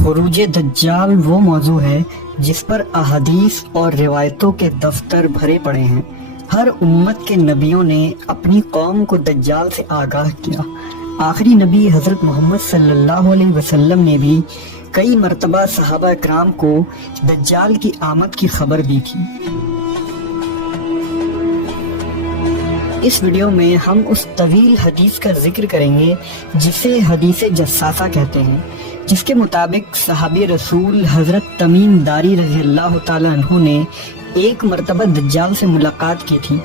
خروج دجال وہ موضوع ہے جس پر احادیث اور روایتوں کے دفتر بھرے پڑے ہیں۔ ہر امت کے نبیوں نے اپنی قوم کو دجال سے آگاہ کیا۔ آخری نبی حضرت محمد صلی اللہ علیہ وسلم نے بھی کئی مرتبہ صحابہ اکرام کو دجال کی آمد کی خبر دی تھی۔ اس ویڈیو میں ہم اس طویل حدیث کا ذکر کریں گے جسے حدیث جساسہ کہتے ہیں، جس کے مطابق صحابی رسول حضرت تمیم داری رضی اللہ تعالیٰ عنہ نے ایک مرتبہ دجال سے ملاقات کی تھی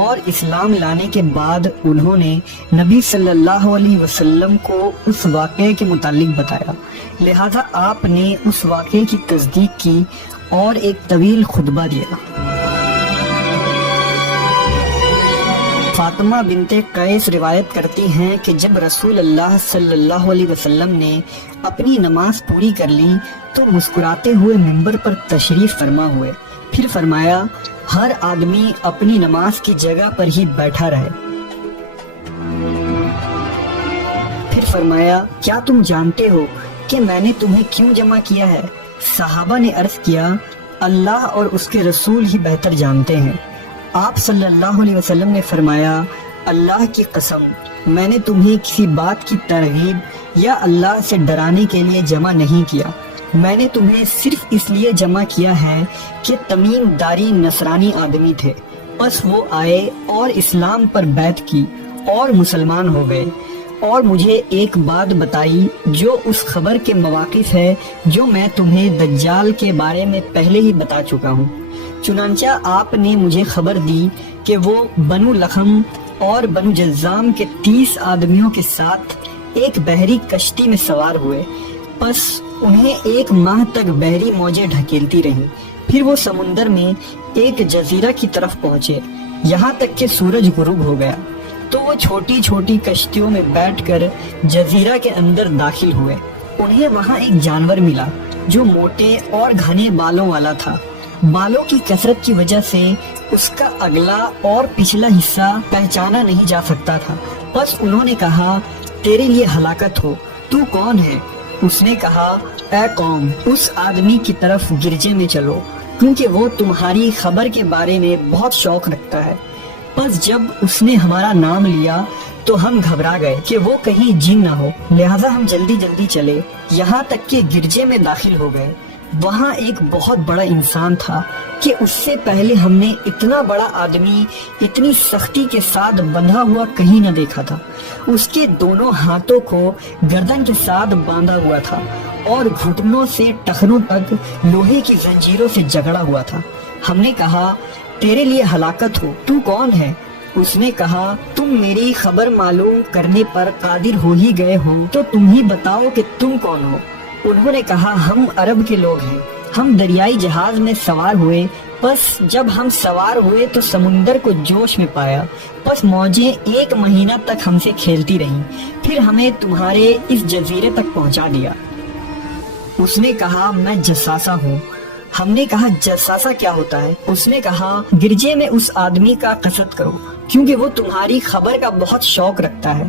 اور اسلام لانے کے بعد انہوں نے نبی صلی اللہ علیہ وسلم کو اس واقعے کے متعلق بتایا، لہذا آپ نے اس واقعے کی تصدیق کی اور ایک طویل خطبہ دیا۔ فاطمہ بنت قیس روایت کرتی ہیں کہ جب رسول اللہ صلی اللہ علیہ وسلم نے اپنی نماز پوری کر لی تو مسکراتے ہوئے منبر پر تشریف فرما ہوئے، پھر فرمایا ہر آدمی اپنی نماز کی جگہ پر ہی بیٹھا رہے۔ پھر فرمایا کیا تم جانتے ہو کہ میں نے تمہیں کیوں جمع کیا ہے؟ صحابہ نے عرض کیا اللہ اور اس کے رسول ہی بہتر جانتے ہیں۔ آپ صلی اللہ علیہ وسلم نے فرمایا اللہ کی قسم میں نے تمہیں کسی بات کی ترغیب یا اللہ سے ڈرانے کے لیے جمع نہیں کیا، میں نے تمہیں صرف اس لیے جمع کیا ہے کہ تمیم داری نصرانی آدمی تھے، بس وہ آئے اور اسلام پر بیعت کی اور مسلمان ہو گئے، اور مجھے ایک بات بتائی جو اس خبر کے مواقف ہے جو میں تمہیں دجال کے بارے میں پہلے ہی بتا چکا ہوں۔ چنانچہ آپ نے مجھے خبر دی کہ وہ بنو لخم اور بنو جذام کے 30 آدمیوں کے ساتھ ایک بحری کشتی میں سوار ہوئے، پس انہیں 1 ماہ تک بحری موجیں ڈھکیلتی رہیں، پھر وہ سمندر میں ایک جزیرہ کی طرف پہنچے، یہاں تک کہ سورج غروب ہو گیا تو وہ چھوٹی چھوٹی کشتیوں میں بیٹھ کر جزیرہ کے اندر داخل ہوئے۔ انہیں وہاں ایک جانور ملا جو موٹے اور گھنے بالوں والا تھا، بالوں کی کثرت کی وجہ سے اس کا اگلا اور پچھلا حصہ پہچانا نہیں جا سکتا تھا، بس انہوں نے کہا تیرے لیے ہلاکت ہو، تو کون ہے؟ اس نے کہا اے قوم اس آدمی کی طرف گرجے میں چلو کیونکہ وہ تمہاری خبر کے بارے میں بہت شوق رکھتا ہے۔ بس جب اس نے ہمارا نام لیا تو ہم گھبرا گئے کہ وہ کہیں جن نہ ہو، لہذا ہم جلدی جلدی چلے، یہاں تک کہ گرجے میں داخل ہو گئے۔ وہاں ایک بہت بڑا انسان تھا کہ اس سے پہلے ہم نے اتنا بڑا آدمی اتنی سختی کے ساتھ بندھا ہوا کہیں نہ دیکھا تھا۔ اس کے دونوں ہاتھوں کو گردن کے ساتھ باندھا ہوا تھا اور گھٹنوں سے ٹخنوں تک لوہے کی زنجیروں سے جکڑا ہوا تھا۔ ہم نے کہا تیرے لیے ہلاکت ہو، تو کون ہے؟ اس نے کہا تم میری خبر معلوم کرنے پر قادر ہو ہی گئے ہو تو تم ہی بتاؤ کہ تم کون ہو۔ انہوں نے کہا ہم عرب کے لوگ ہیں، ہم دریائی جہاز میں سوار ہوئے، بس جب ہم سوار ہوئے تو سمندر کو جوش میں پایا، بس موجیں 1 مہینہ تک ہم سے کھیلتی رہیں، پھر ہمیں تمہارے اس جزیرے تک پہنچا دیا۔ اس نے کہا میں جساسہ ہوں۔ ہم نے کہا جساسہ کیا ہوتا ہے؟ اس نے کہا گرجے میں اس آدمی کا قصد کرو کیونکہ وہ تمہاری خبر کا بہت شوق رکھتا ہے۔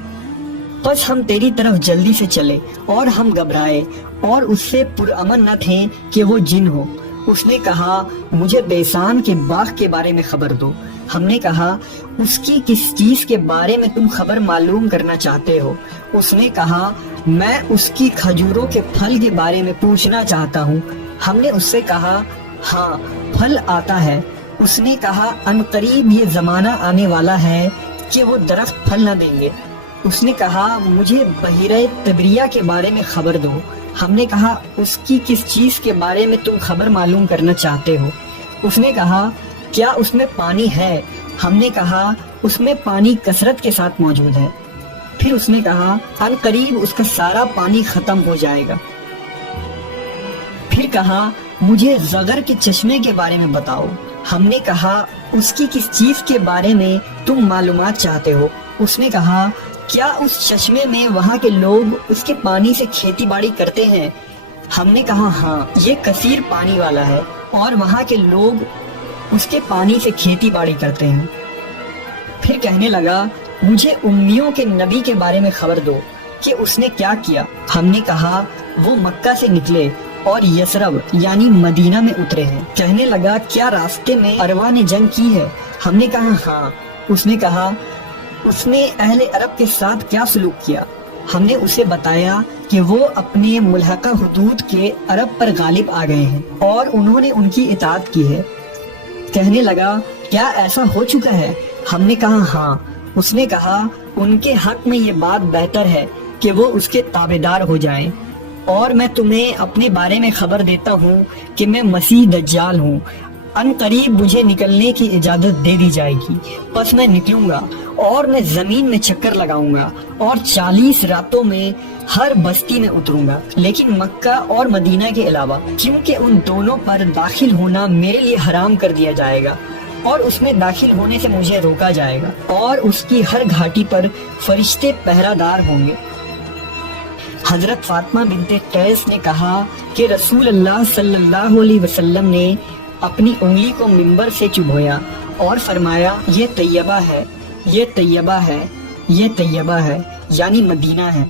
بس ہم تیری طرف جلدی سے چلے اور ہم گھبرائے اور اس سے پرامن نہ تھے کہ وہ جن ہو۔ اس نے کہا مجھے بیسان کے باغ کے بارے میں خبر دو۔ ہم نے کہا اس کی کس چیز کے بارے میں تم خبر معلوم کرنا چاہتے ہو؟ اس نے کہا میں اس کی کھجوروں کے پھل کے بارے میں پوچھنا چاہتا ہوں۔ ہم نے اس سے کہا ہاں پھل آتا ہے۔ اس نے کہا عنقریب یہ زمانہ آنے والا ہے کہ وہ درخت پھل نہ دیں گے۔ اس نے کہا مجھے بحیرہ تبریہ کے بارے میں خبر دو۔ ہم نے کہا اس کی کس چیز کے بارے میں تم خبر معلوم کرنا چاہتے ہو؟ اس نے کہا کیا اس میں پانی ہے؟ ہم نے کہا اس میں پانی کثرت کے ساتھ موجود ہے۔ پھر اس نے کہا ان قریب اس کا سارا پانی ختم ہو جائے گا۔ پھر کہا مجھے زغر کے چشمے کے بارے میں بتاؤ۔ ہم نے کہا اس کی کس چیز کے بارے میں تم معلومات چاہتے ہو؟ اس نے کہا کیا اس چشمے میں وہاں کے لوگ اس کے پانی سے کھیتی باڑی کرتے ہیں؟ ہم نے کہا ہاں یہ کثیر پانی والا ہے اور وہاں کے لوگ اس کے پانی سے کھیتی باڑی کرتے ہیں۔ پھر کہنے لگا مجھے امیوں کے نبی کے بارے میں خبر دو کہ اس نے کیا کیا۔ ہم نے کہا وہ مکہ سے نکلے اور یسرب یعنی مدینہ میں اترے ہیں۔ کہنے لگا کیا راستے میں عروا نے جنگ کی ہے؟ ہم نے کہا ہاں۔ اس نے کہا اس نے اہل عرب کے ساتھ کیا سلوک کیا؟ ہم نے اسے بتایا کہ وہ اپنے ملحقہ حدود کے عرب پر غالب آ گئے ہیں اور انہوں نے ان کی اطاعت کی ہے۔ کہنے لگا کیا ایسا ہو چکا ہے؟ ہم نے کہا ہاں۔ اس نے کہا ان کے حق میں یہ بات بہتر ہے کہ وہ اس کے تابعدار ہو جائیں، اور میں تمہیں اپنے بارے میں خبر دیتا ہوں کہ میں مسیح دجال ہوں۔ ان قریب مجھے نکلنے کی اجازت دے دی جائے گی، پس میں نکلوں گا اور میں زمین میں چکر لگاؤں گا اور 40 راتوں میں ہر بستی میں اتروں گا، لیکن مکہ اور مدینہ کے علاوہ، کیونکہ ان دونوں پر داخل ہونا میرے لیے حرام کر دیا جائے گا اور اس میں داخل ہونے سے مجھے روکا جائے گا، اور اس کی ہر گھاٹی پر فرشتے پہرہ دار ہوں گے۔ حضرت فاطمہ بنت قیس نے کہا کہ رسول اللہ صلی اللہ علیہ وسلم نے اپنی انگلی کو منبر سے چبھویا اور فرمایا یہ طیبہ ہے، یہ طیبہ ہے، یہ طیبہ ہے، یعنی مدینہ ہے۔